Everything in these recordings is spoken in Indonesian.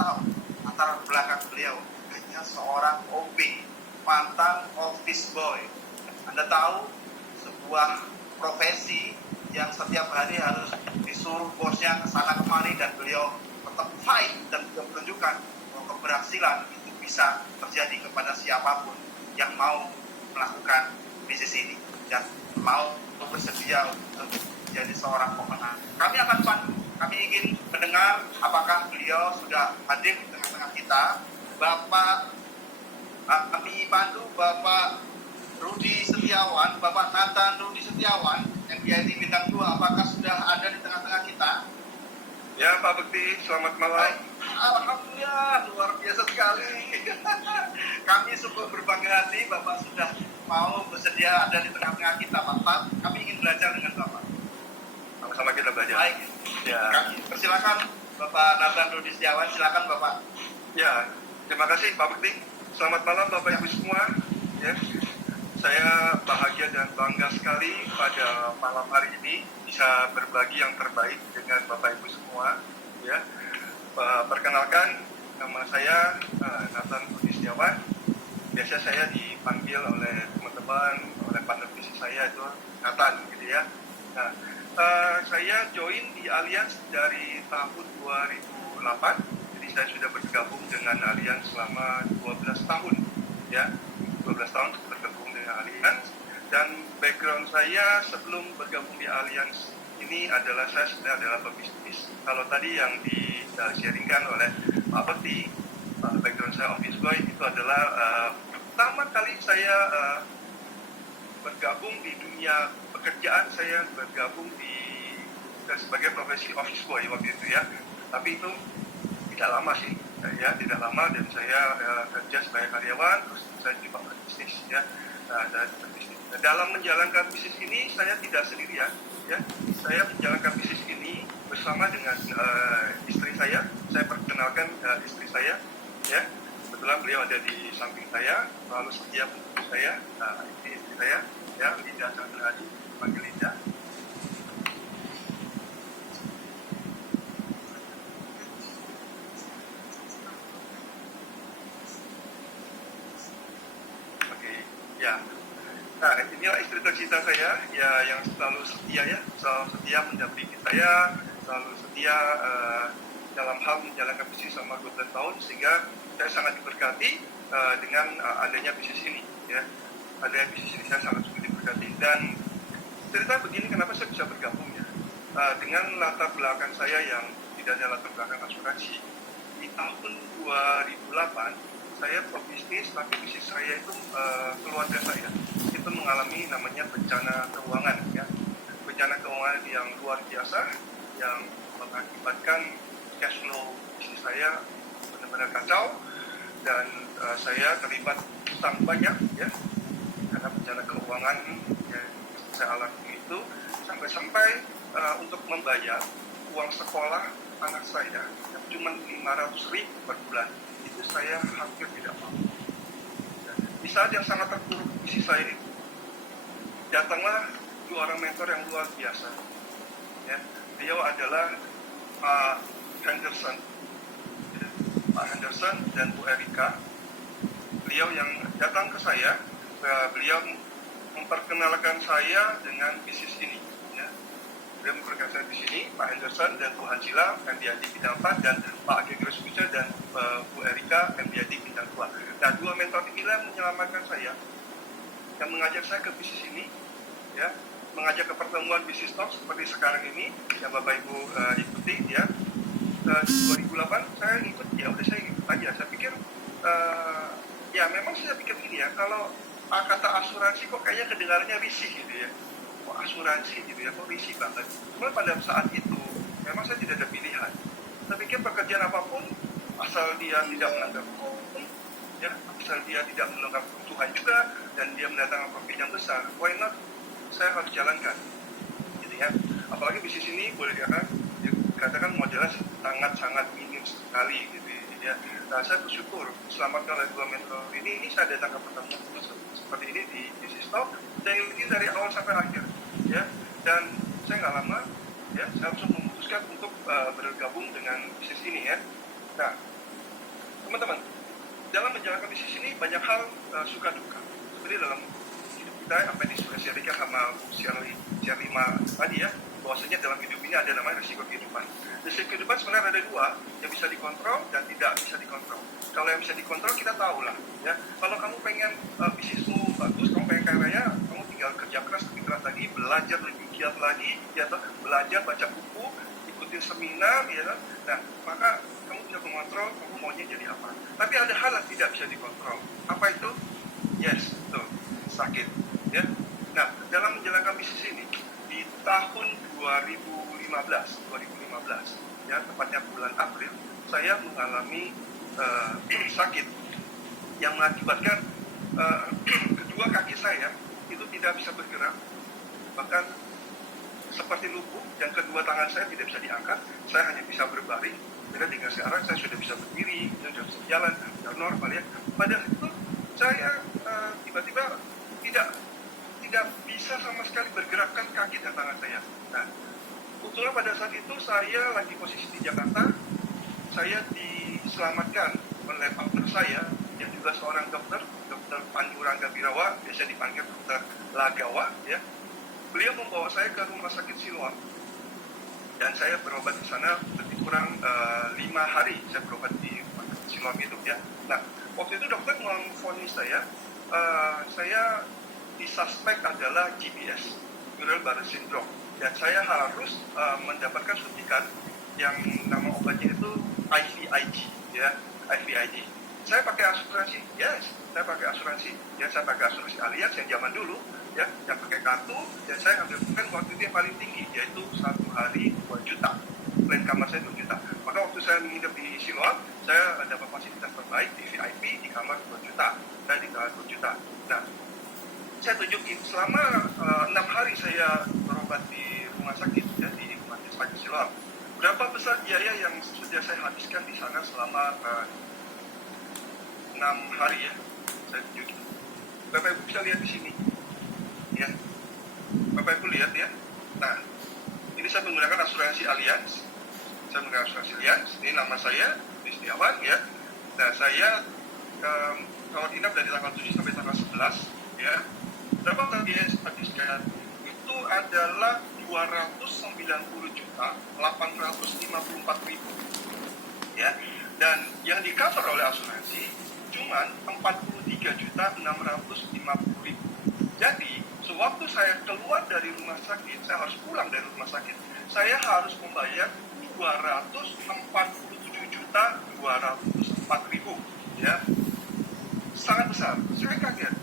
tahu antara belakang beliau hanya seorang OB, mantan office boy. Anda tahu sebuah profesi yang setiap hari harus disuruh bosnya kesana kemari, dan beliau tetap fight dan menunjukkan bahwa keberhasilan itu bisa terjadi kepada siapapun yang mau melakukan bisnis ini dan mau bersedia untuk menjadi seorang pemenang. Kami akan pandu, kami ingin mendengar apakah beliau sudah hadir di tengah-tengah kita. Bapak, kami pandu Bapak Rudi Setiawan, Bapak Nathan Rudi Setiawan, MPIT Bintang 2, apakah sudah ada di tengah-tengah kita? Ya, Pak Bekti, selamat malam. Alhamdulillah, luar biasa sekali. Kami sungguh berbangga hati Bapak sudah mau bersedia ada di tengah-tengah kita, Pak. Kami ingin belajar dengan Bapak. Sama-sama kita belajar. Baik, Ya. kami persilakan Bapak Nathan Rudi Setiawan, silakan Bapak. Ya, terima kasih Pak Bekti. Selamat malam Bapak Ibu semua. Ya, saya bahagia dan bangga sekali pada malam hari ini bisa berbagi yang terbaik dengan Bapak Ibu semua. Ya, perkenalkan, nama saya Nathan Rudi Setiawan. Biasa saya dipanggil oleh teman-teman, oleh partner bisnis saya itu Nathan, gitu ya. Nah, saya join di Allianz dari tahun 2008. Jadi saya sudah bergabung dengan Allianz selama 12 tahun, ya. 12 tahun bergabung dengan Allianz, dan background saya sebelum bergabung di Allianz ini adalah saya sebenarnya adalah pebisnis. Kalau tadi yang di-sharingkan oleh Pak Bekti, background saya office boy, itu adalah pertama kali saya bergabung di dunia pekerjaan. Saya bergabung sebagai profesi office boy waktu itu, ya. Tapi itu tidak lama sih, ya, tidak lama, dan saya kerja sebagai karyawan, terus saya coba berbisnis, ya. Dan berbisnis. Dalam menjalankan bisnis ini saya tidak sendirian, ya. Saya menjalankan bisnis ini bersama dengan istri saya. Saya perkenalkan istri saya, ya. Kebetulan beliau ada di samping saya, selalu setia untuk saya. Ini istri saya, ya, Linda Chandradi, panggil Linda. Ya, nah inilah istri tercinta saya, ya, yang selalu setia, ya, selalu setia mendampingi saya, selalu setia dalam hal menjalankan bisnis selama 12 tahun, sehingga saya sangat diberkati dengan adanya bisnis ini, ya. Adanya bisnis ini saya sangat diberkati. Dan cerita begini, kenapa saya bisa bergabung, ya, dengan latar belakang saya yang tidak ada latar belakang asuransi. Di tahun 2008 saya pebisnis, tapi bisnis saya itu keluarga saya itu mengalami namanya bencana keuangan, ya. Bencana keuangan yang luar biasa, yang mengakibatkan cash flow bisnis saya benar-benar kacau, dan saya terlibat utang banyak, ya, karena bencana keuangan yang saya alami itu, sampai-sampai untuk membayar uang sekolah anak saya yang cuma 500.000 per bulan, itu saya hampir tidak mampu. Di saat yang sangat terpuruk bisnis saya itu, datanglah dua orang mentor yang luar biasa, ya. Beliau adalah Pak Henderson, ya. Pak Henderson dan Bu Erika. Beliau yang datang ke saya, beliau memperkenalkan saya dengan bisnis ini, ya. Beliau memperkenalkan saya di sini, Pak Henderson dan Bu Hansila, MBIT Bintang 4, dan Pak Agegres Future dan Bu Erika, MBIT Bintang 2. Nah, dua mentor inilah yang menyelamatkan saya, yang mengajak saya ke bisnis ini, ya, mengajak ke pertemuan bisnis talk seperti sekarang ini, yang Bapak Ibu ikuti, ya. 2008 saya ikut, ya udah saya ikut aja. Saya pikir, ya memang saya pikir gini, ya, kalau kata asuransi kok kayaknya kedengarannya risih gitu, ya. Kok asuransi gitu, ya, kok risih banget. Cuma pada saat itu memang saya tidak ada pilihan. Saya pikir pekerjaan apapun, asal dia tidak melanggar hukum, ya, asal dia tidak melanggar Tuhan juga, dan dia mendatangkan profit yang besar, why not? Saya harus jalankan, gitu, ya. Apalagi bisnis ini boleh dikatakan modalnya sangat-sangat minim sekali, gitu, ya. Nah, saya bersyukur diselamatkan oleh dua mentor ini saya datang ke pertemuan seperti ini di bisnis talk, dan ini dari awal sampai akhir, ya. Dan saya nggak lama, ya, saya langsung memutuskan untuk bergabung dengan bisnis ini, ya. Nah, teman-teman, dalam menjalankan bisnis ini banyak hal suka duka. Seperti dalam hidup kita, apa yang sudah sharingkan sama Bu Sherlima tadi ya, bahwasanya dalam hidup ini ada namanya risiko kehidupan. Risiko kehidupan sebenarnya ada dua, yang bisa dikontrol dan tidak bisa dikontrol. Kalau yang bisa dikontrol kita tahu lah, ya. Kalau kamu pengen bisnismu bagus, kamu pengen kaya raya, kamu tinggal kerja keras, lebih keras lagi, belajar lebih giat lagi, ya, belajar baca buku, ikutin seminar, ya. Nah, maka kamu bisa mengontrol kamu maunya jadi apa. Tapi ada hal yang tidak bisa dikontrol. Apa itu? Yes, tuh, sakit, ya. Nah, dalam menjalankan bisnis ini di tahun 2015, ya, tepatnya bulan April, saya mengalami sakit yang mengakibatkan kedua kaki saya itu tidak bisa bergerak, bahkan seperti lumpuh, dan kedua tangan saya tidak bisa diangkat. Saya hanya bisa berbaring. Beda dengan sekarang saya sudah bisa berdiri, sudah bisa jalan, sudah normal ya. Pada itu saya tiba-tiba tidak bisa sama sekali bergerakkan kaki dan tangan saya. Nah, kebetulan pada saat itu saya lagi posisi di Jakarta. Saya diselamatkan oleh partner saya yang juga seorang dokter Pandu Rangga Birawa, biasa dipanggil dokter Lagawa, ya. Beliau membawa saya ke rumah sakit Siloam dan saya berobat di sana lebih kurang 5 hari saya berobat di rumah sakit Siloam itu, ya. Nah, waktu itu dokter memvonis saya disuspek adalah GBS, Guillain Barré Syndrome, dan saya harus mendapatkan suntikan yang nama obatnya itu IVIG, ya, IVIG. Saya pakai asuransi, yes, saya pakai asuransi Allianz yang zaman dulu, ya, yang pakai kartu, dan saya ambil kan waktu itu yang paling tinggi, yaitu 1 hari 2 juta, plan kamar saya 2 juta. Maka waktu saya menginap di Siloam, saya dapat fasilitas terbaik di VIP di kamar 2 juta, dan di kamar 2 juta. Nah, saya tunjukin selama 6 hari saya berobat di rumah sakit, ya, di rumah sakit Siloam. Berapa besar biaya yang sudah saya habiskan di sana selama 6 hari, ya, saya tunjukin. Bapak Ibu bisa lihat di sini, ya. Bapak Ibu lihat, ya. Nah, ini saya menggunakan asuransi Allianz. Ini nama saya Setiawan, ya. Nah, saya kalau inap dari tanggal 7 sampai tanggal 11, ya. Berapa tadi habiskan? Itu adalah 290.854.000, ya. Dan yang di cover oleh asuransi cuman 43.650.000. Jadi sewaktu saya keluar dari rumah sakit, saya harus pulang dari rumah sakit, saya harus membayar 247.204.000, ya. Sangat besar. Saya kaget,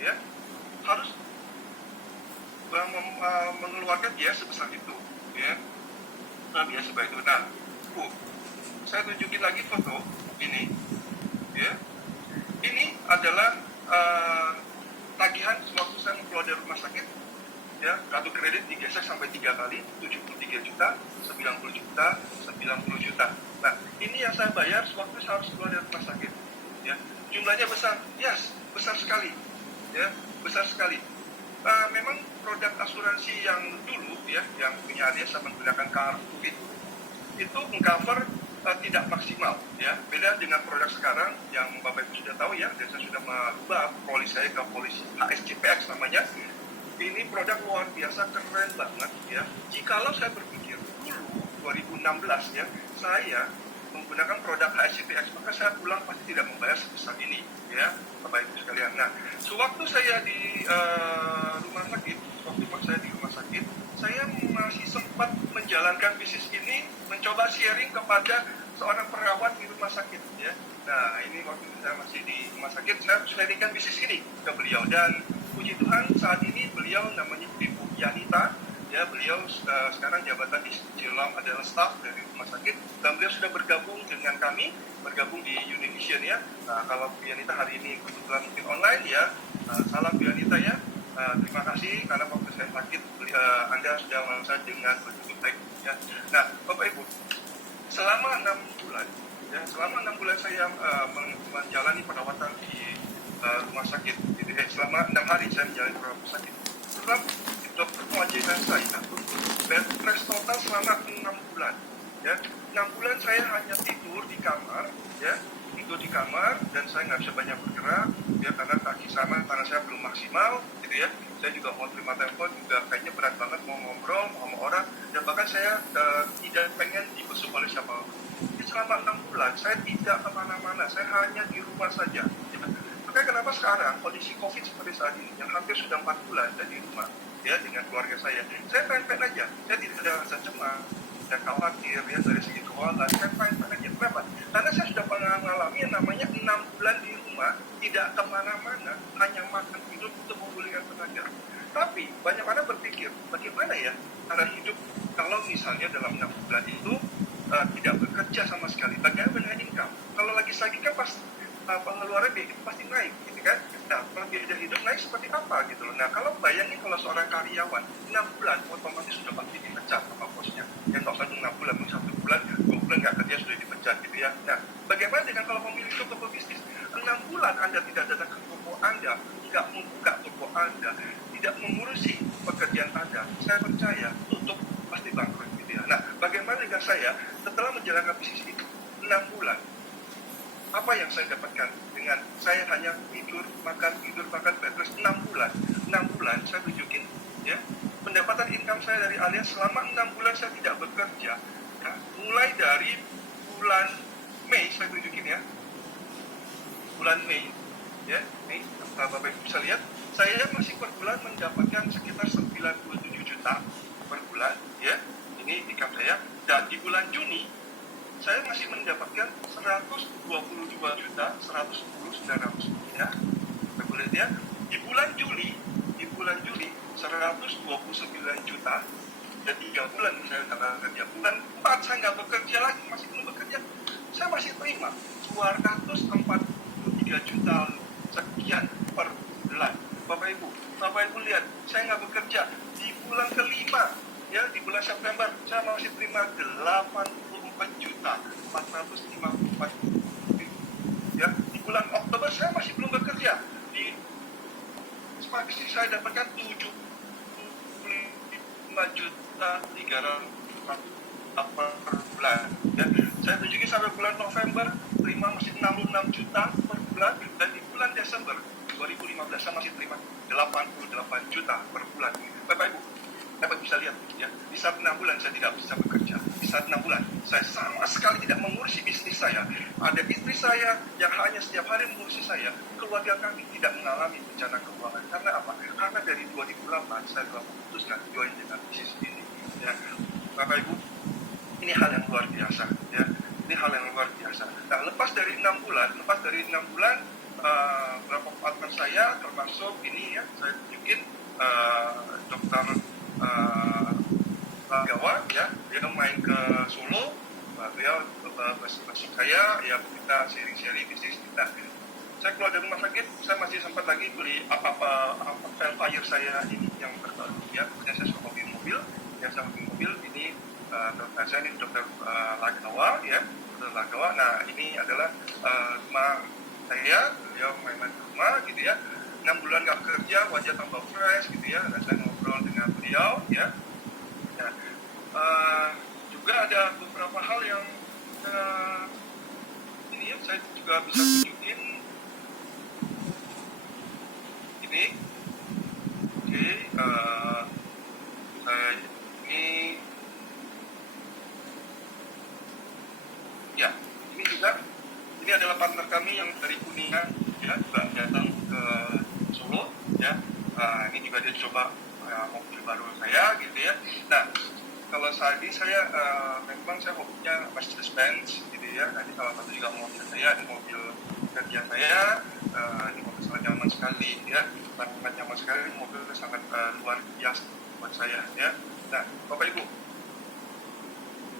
ya. Harus mengeluarkan biaya sebesar itu, ya. Biaya sebesar itu. Nah, saya tunjukin lagi foto ini, ya. Ini adalah tagihan sewaktu saya keluar dari rumah sakit, ya. Kartu kredit digesek sampai 3 kali, 73 juta, 90 juta, 90 juta. Nah, ini yang saya bayar sewaktu saya harus keluar dari rumah sakit, ya. Jumlahnya besar, yes, besar sekali, ya, besar sekali. Memang produk asuransi yang dulu, ya, yang punya Allianz menggunakan kartu itu mengcover tidak maksimal, ya. Beda dengan produk sekarang yang Bapak Ibu sudah tahu, ya, dan saya sudah merubah polis saya ke polis HSCPX namanya. Ini produk luar biasa keren banget, ya. Jikalau saya berpikir dulu 2016, ya, saya menggunakan produk HSCPX, maka saya pulang pasti tidak membayar sebesar ini, ya, Bapak Ibu sekalian. Nah, sewaktu saya di rumah sakit, saya masih sempat menjalankan bisnis ini, mencoba sharing kepada seorang perawat di rumah sakit, ya. Nah, ini waktu saya masih di rumah sakit, saya sharingkan bisnis ini ke beliau, dan puji Tuhan saat ini beliau namanya Ibu Yanita, ya. Beliau sekarang jabatan di Siloam adalah staff dari rumah sakit, dan beliau sudah bergabung dengan kami, bergabung di Univision, ya. Nah, kalau Bu Yanita hari ini kebetulan mungkin online, ya. Salam Bu Yanita, ya. Terima kasih karena waktu saya sakit Anda sudah merawat saya dengan begitu baik, ya. Nah, Bapak Ibu, selama 6 bulan, ya, saya menjalani perawatan di rumah sakit. Selama 6 hari saya menjalani perawatan rumah sakit. Setelah dokter mewajibkan saya bed rest total selama 6 bulan, ya. 6 bulan saya hanya tidur di kamar, ya, tidur di kamar, dan saya nggak bisa banyak bergerak, ya, karena kaki karena saya belum maksimal, gitu ya. Saya juga mau terima telepon, juga kayaknya berat banget mau ngobrol sama orang, dan bahkan saya tidak pengen dibesuk oleh siapapun. Jadi selama 6 bulan, saya tidak kemana-mana, saya hanya di rumah saja. Ya. Makanya kenapa sekarang kondisi COVID seperti saat ini, yang hampir sudah 4 bulan saya di rumah, ya, dengan keluarga saya fine-fine aja, saya tidak ada rasa cemas, dan khawatir, ya, dari segi keuangan, saya fine-fine aja. Kenapa? Karena saya sudah pernah mengalami yang namanya 6 bulan di rumah, tidak kemana-mana, hanya makan hidup untuk memulihkan tenaga. Tapi banyak orang berpikir, bagaimana ya cara hidup kalau misalnya dalam 6 bulan itu tidak bekerja sama sekali, bagaimana dengan income? Kalau lagi sakit kan pas pengeluaran biaya hidup pasti naik, gitu kan? Nah, kalau biaya hidup naik seperti apa gitu loh. Nah, kalau bayangin kalau seorang karyawan 6 bulan otomatis sudah pasti dipecat sama bosnya. Ya nggak usah 6 bulan, 1 bulan, 2 bulan nggak kerja sudah dipecat gitu ya. Nah, bagaimana dengan kalau memiliki toko bisnis? 6 bulan Anda tidak datang ke toko Anda, tidak membuka toko Anda, tidak mengurusi pekerjaan Anda, saya percaya tutup pasti bangkrut gitu ya. Nah, bagaimana dengan saya setelah menjalankan bisnis itu 6 bulan? Apa yang saya dapatkan dengan saya hanya tidur, makan, terus 6 bulan. 6 bulan saya tunjukin, ya, pendapatan income saya dari alias selama 6 bulan saya tidak bekerja. Ya, mulai dari bulan Mei, saya tunjukin ya, bulan Mei, ya, Mei, Bapak Ibu bisa lihat, saya masih per bulan mendapatkan sekitar 97 juta per bulan, ya, ini income saya. Dan di bulan Juni saya masih mendapatkan 122 juta 110.900, ya. Kita lihat ya. Di bulan Juli 129 juta, dan 3 bulan saya nggak kerja. Bulan 4 saya nggak bekerja lagi, masih belum bekerja. Saya masih terima 243 juta sekian per bulan. Bapak Ibu lihat, saya nggak bekerja. Di bulan kelima, ya, di bulan September saya masih terima 84 juta 454. Ya, di bulan Oktober saya masih belum bekerja. Di Spaksi saya dapatkan 75 juta 300 per bulan. Ya, saya tunjukin sampai bulan November terima masih 66 juta per bulan, dan di bulan Desember 2015 saya masih terima 88 juta per bulan. Bapak Ibu bisa lihat ya, di saat 6 bulan saya tidak bisa bekerja. Di saat 6 bulan saya sama sekali tidak mengurusi bisnis saya. Ada istri saya yang hanya setiap hari mengurusi saya. Keluarga kami tidak mengalami bencana keuangan. Karena apa? Karena dari 2008 saya telah memutuskan join dengan bisnis ini. Ya, Bapak Ibu, ini hal yang luar biasa. Ya, ini hal yang luar biasa. Nah, lepas dari 6 bulan, beberapa partner saya termasuk ini ya, saya tunjukin dokter Gawa, ya, dia main ke Solo, beliau masuk saya, ya, kita sharing bisnis kita. Saya keluar dari rumah sakit, saya masih sempat lagi beli Velfire saya ini yang terbaru, ya, kemudian saya suka mobil, ini dokter saya ini dokter Lagawa, ya, dokter Lagawa. Nah, ini adalah rumah saya, beliau main-main ke rumah, gitu ya. 6 bulan nggak kerja, wajah tambah fresh, gitu ya. Dan saya ngobrol dengan beliau, ya. Ya, juga ada beberapa hal yang ini ya, saya juga bisa tunjukin ini. Oke, saya ini ya, ini juga, ini adalah partner kami yang dari Kuningan, ya, juga datang ke Solo, ya. Ini juga dia coba mobil baru saya, gitu ya. Nah, kalau saat ini saya memang saya hobinya Mercedes-Benz, gitu ya. Nah, ini salah satu juga mobil saya, ini mobil kerja saya. Ini mobil sangat nyaman sekali, ya. Sangat nyaman sekali, mobil sangat luar biasa buat saya, ya. Nah, Bapak Ibu,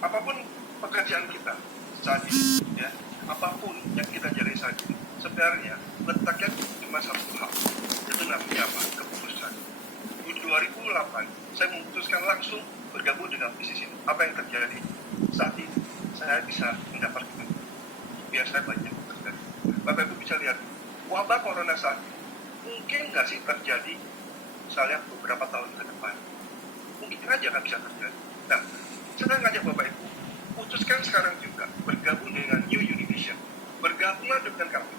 apapun pekerjaan kita saat ini, ya, apapun yang kita jalani saat ini, sebenarnya letaknya cuma satu hal, itu namanya apa? Keputusan. 2008 saya memutuskan langsung bergabung dengan bisnis ini. Apa yang terjadi saat ini? Saya bisa mendapatkan biar saya banyak terjadi. Bapak Ibu bisa lihat wabah corona saat ini mungkin nggak sih terjadi misalnya beberapa tahun ke depan, mungkin aja nggak bisa terjadi. Nah, saya ngajak Bapak Ibu putuskan sekarang juga bergabung dengan New Univision. dengan kami.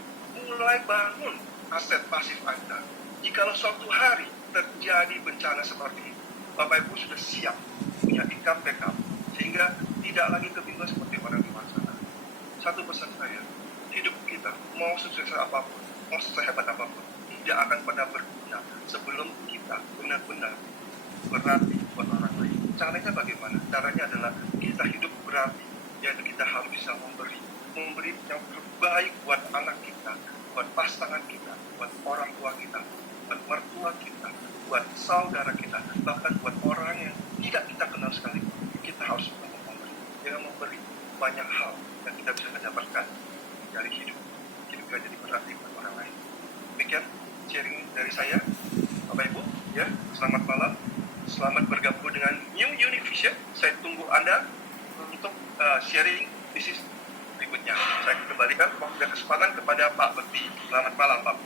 Mulai bangun aset pasif Anda. Jikalau suatu hari terjadi bencana seperti ini, Bapak Ibu sudah siap punya income backup, sehingga tidak lagi kebingungan seperti orang di luar sana. Satu pesan saya, hidup kita, mau sukses apapun, mau sehebat apapun, tidak akan pernah berguna sebelum kita benar-benar berarti buat orang lain. Caranya bagaimana? Caranya adalah kita hidup berarti, yaitu kita harus bisa memberi yang terbaik buat anak kita, buat pasangan kita, buat orang tua kita, buat mertua kita, buat saudara kita, bahkan buat orang yang tidak kita kenal sekali. Kita harus memberi. Dengan memberi banyak hal yang kita bisa dapatkan dari hidup kita jadi berarti buat orang lain. Demikian sharing dari saya, Bapak Ibu. Ya, selamat malam. Selamat bergabung dengan New Unique Vision. Saya tunggu Anda untuk sharing bisnis berikutnya. Saya kembalikan waktu dan kesempatan kepada Pak Bekti. Selamat malam, Pak.